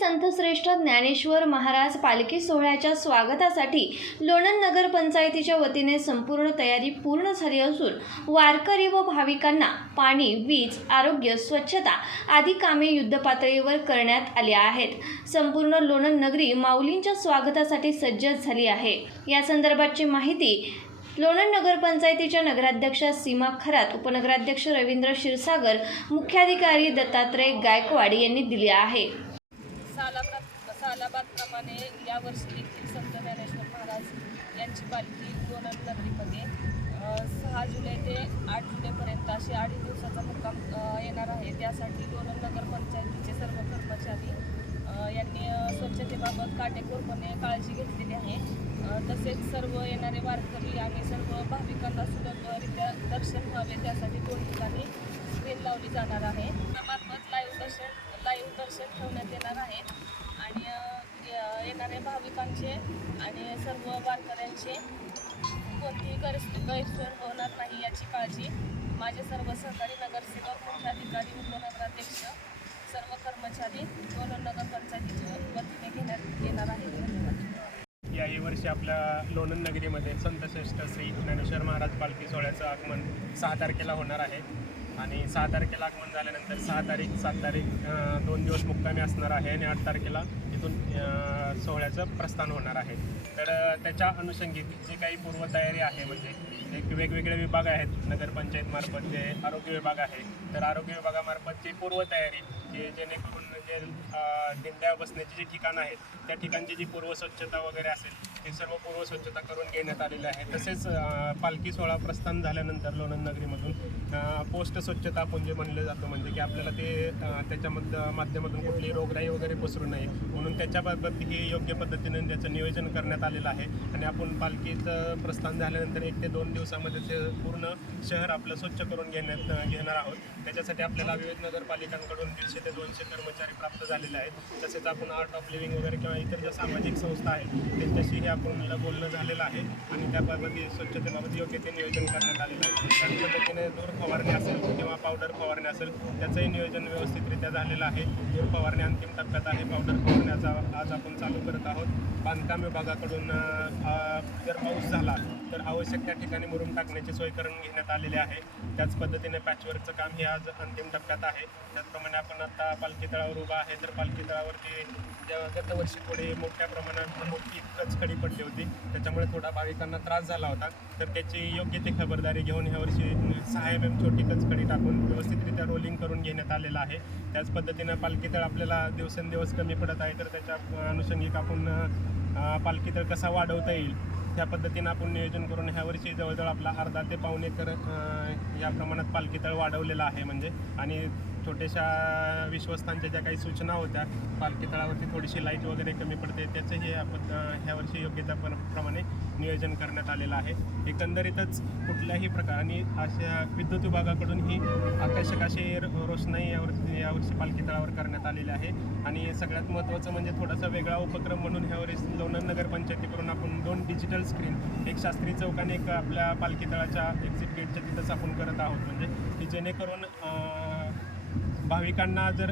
संतश्रेष्ठ ज्ञानेश्वर महाराज पालखी सोहळ्याच्या स्वागतासाठी लोणंद नगर पंचायतीच्या वतीने संपूर्ण तयारी पूर्ण झाली असून वारकरी व भाविकांना पाणी वीज आरोग्य स्वच्छता आदी कामे युद्धपातळीवर करण्यात आली आहेत. संपूर्ण लोणंद नगरी माऊलींच्या स्वागतासाठी सज्ज झाली आहे. या संदर्भाची माहिती लोणंद नगरपंचायतीच्या नगराध्यक्षा सीमा खरात उपनगराध्यक्ष रवींद्र क्षीरसागर मुख्याधिकारी दत्तात्रय गायकवाड यांनी दिली आहे. सालाबाद सालाबादप्रमाणे यावर्षी देखील संत ज्ञानेश्वर महाराज यांची पालखी लोणंद नगरीमध्ये सहा जुलै ते आठ जुलैपर्यंत अशी अडीच दिवसाचा मुक्काम येणार आहे. त्यासाठी लोणंद नगर पंचायतीचे सर्व कर्मचारी यांनी स्वच्छतेबाबत काटेकोरपणे काळजी घेतलेली आहे. तसेच सर्व येणारे वारकरी आणि सर्व भाविकांना सुलभरित्या दर्शन व्हावे त्यासाठी दोन ठिकाणी स्क्रीन लावली जाणार आहे. मार्फत लाईव्ह दर्शन दर्शन ठेवण्यात येणार आहे आणि अ, येणाऱ्या भाविकांचे आणि सर्व वारकऱ्यांचे कोणतीही गैरस गैरसोय होणार नाही याची काळजी माझे सर्व सहकारी नगरसेवक मुख्याधिकारी उपनगराध्यक्ष सर्व कर्मचारी दोन नगर पंचायतीच्या वतीने घेण्यात येणार आहे धन्यवाद याही वर्षी आपल्या लोणंद नगरीमध्ये संत श्रेष्ठ श्री ज्ञानेश्वर महाराज पालखी सोहळ्याचं आगमन सहा तारखेला होणार आहे. आणि सहा तारखेला आगमन झाल्यानंतर सहा तारीख सात तारीख दोन दिवस मुक्कामी असणार आहे आणि आठ तारखेला इथून सोहळ्याचं प्रस्थान होणार आहे. तर त्याच्या अनुषंगिक जी काही पूर्वतयारी आहे म्हणजे एक वेगवेगळे विभाग आहेत नगरपंचायतमार्फत जे आरोग्य विभाग आहे तर आरोग्य विभागामार्फत जी पूर्वतयारी जे जेणेकरून जे दिंड्या बसण्याची जी ठिकाणं आहेत त्या ठिकाणची जी पूर्व स्वच्छता वगैरे असेल ते सर्व पूर्व स्वच्छता करून घेण्यात आलेले आहे. तसेच पालखी सोहळा प्रस्थान झाल्यानंतर लोणंद नगरीमधून पोस्ट स्वच्छता आपण जे म्हणलं जातं म्हणजे की आपल्याला ते त्याच्यामध्ये माध्यमातून कुठली रोगराई वगैरे पसरू नये म्हणून त्याच्याबाबत हे योग्य पद्धतीने त्याचं नियोजन करण्यात आलेलं आहे. आणि आपण पालखीचं प्रस्थान झाल्यानंतर एक ते दोन दिवसामध्ये ते पूर्ण शहर आपलं स्वच्छ करून घेण्यात घेणार आहोत. त्याच्यासाठी आपल्याला विविध नगरपालिकांकडून दीडशे ते दोनशे कर्मचारी प्राप्त झालेले आहेत. तसेच आपण आर्ट ऑफ लिव्हिंग वगैरे किंवा इतर ज्या सामाजिक संस्था आहेत त्यांच्याशीही आपण बोलणं झालेलं आहे. आणि त्याबाबत स्वच्छतेबाबत योग्य ते नियोजन करण्यात आलेलं आहे. त्याच पद्धतीने दूर फवारणी असेल किंवा पावडर फवारणी असेल त्याचंही नियोजन व्यवस्थितरित्या झालेलं आहे. दूर फवारणी अंतिम टप्प्यात आहे पावडर फवारण्याचा आज आपण चालू करत आहोत. बांधकाम विभागाकडून जर पाऊस झाला तर आवश्यक त्या ठिकाणी मुरुम टाकण्याची सोय करून घेण्यात आलेली आहे. त्याच पद्धतीने पॅचवर्कचं काम हे आज अंतिम टप्प्यात आहे. त्याचप्रमाणे आपण आता पालखी तळावर उभा आहे तर पालखी तळावरती गतवर्षी थोडी मोठ्या प्रमाणात मोठी कचकडी पडली होती. त्याच्यामुळे थोडा भाविकांना त्रास झाला होता. तर त्याची योग्य ती खबरदारी घेऊन ह्यावर्षी सहा एम एम छोटी कचकडी टाकून व्यवस्थितरित्या रोलिंग करून घेण्यात आलेलं आहे. त्याच पद्धतीनं पालखी तळ आपल्याला दिवसेंदिवस कमी पडत आहे तर त्याच्या अनुषंगिक आपण पालखी तळ कसा वाढवता येईल? त्या पद्धतीनं आपण नियोजन करून ह्या वर्षी जवळजवळ आपला अर्धा ते पाऊण एकर या प्रमाणात पालखी तळ वाढवलेला आहे म्हणजे. आणि छोट्याशा विश्वस्तांच्या ज्या काही सूचना होत्या पालखी तळावरती थोडीशी लाइट वगैरे कमी पडते त्याचंही आपण ह्या वर्षी योग्य त्या प्रमाणे नियोजन करण्यात आलेलं आहे. एकंदरीतच कुठल्याही प्रकार आणि अशा विद्युत विभागाकडून ही आकर्षक अशी रोषणाई यावर्षी यावर्षी पालखी तळावर करण्यात आलेली आहे. आणि सगळ्यात महत्त्वाचं म्हणजे थोडासा वेगळा उपक्रम म्हणून ह्यावर्षी लोणंद नगर पंचायतीकडून आपण दोन डिजिटल स्क्रीन एक शास्त्री चौकाने एक आपल्या पालखी तळाच्या एक्झिट गेटच्या तिथंच आपण करत आहोत. म्हणजे की जेणेकरून भाविकांना जर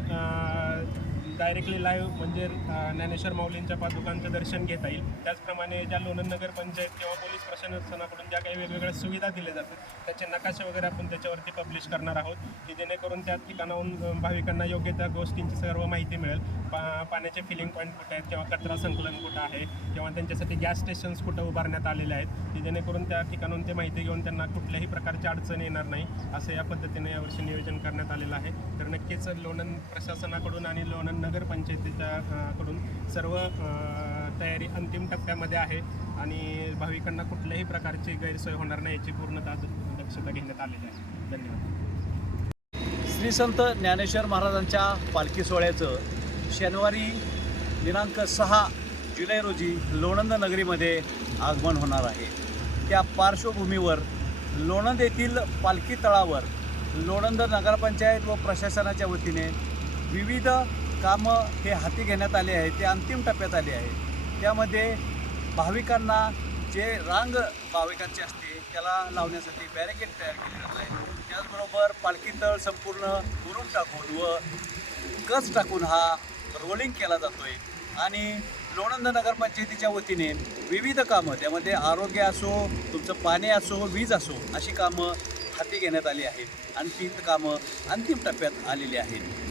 डायरेक्टली लाईव्ह म्हणजे ज्ञानेश्वर माऊलींच्या पादुकांचं दर्शन घेता येईल. त्याचप्रमाणे ज्या लोणंद नगर पंचायत किंवा पोलीस प्रशासनाकडून ज्या काही वेगवेगळ्या सुविधा दिल्या जातात त्याचे नकाशे वगैरे आपण त्याच्यावरती पब्लिश करणार आहोत की जेणेकरून त्या ठिकाणाहून भाविकांना योग्य त्या गोष्टींची सर्व माहिती मिळेल. पा पाण्याचे फिलिंग पॉईंट कुठे आहेत किंवा कचरा संकलन कुठं आहे किंवा त्यांच्यासाठी गॅस स्टेशन्स कुठं उभारण्यात आलेले आहेत की जेणेकरून त्या ठिकाणून ते माहिती घेऊन त्यांना कुठल्याही प्रकारची अडचण येणार नाही असं या पद्धतीने यावर्षी नियोजन करण्यात आलेलं आहे. तर नक्कीच लोणंद प्रशासनाकडून आणि लोणंद नगरपंचायतीच्या कडून सर्व तयारी अंतिम टप्प्यामध्ये आहे आणि भाविकांना कुठल्याही प्रकारची गैरसोय होणार नाही याची पूर्णतः दक्षता घेण्यात आलेली आहे. धन्यवाद. श्री संत ज्ञानेश्वर महाराजांच्या पालखी सोहळ्याचं शनिवारी दिनांक सहा जुलै रोजी लोणंद नगरीमध्ये आगमन होणार आहे. त्या पार्श्वभूमीवर लोणंद येथील पालखी तळावर लोणंद नगरपंचायत व प्रशासनाच्या वतीने विविध कामं हे हाती घेण्यात आले आहे ते अंतिम टप्प्यात आले आहे त्यामध्ये भाविकांना जे रांग भाविकांची असते त्याला लावण्यासाठी बॅरिकेड तयार केले जात आहे. त्याचबरोबर पालखी तळ संपूर्ण मुरुम टाकून व कच टाकून हा रोलिंग केला जातोय. आणि लोणंद नगरपंचायतीच्या वतीने विविध कामं त्यामध्ये आरोग्य असो तुमचं पाणी असो वीज असो अशी कामं हाती घेण्यात आली आहेत. आणि ती कामं अंतिम टप्प्यात आलेली आहेत.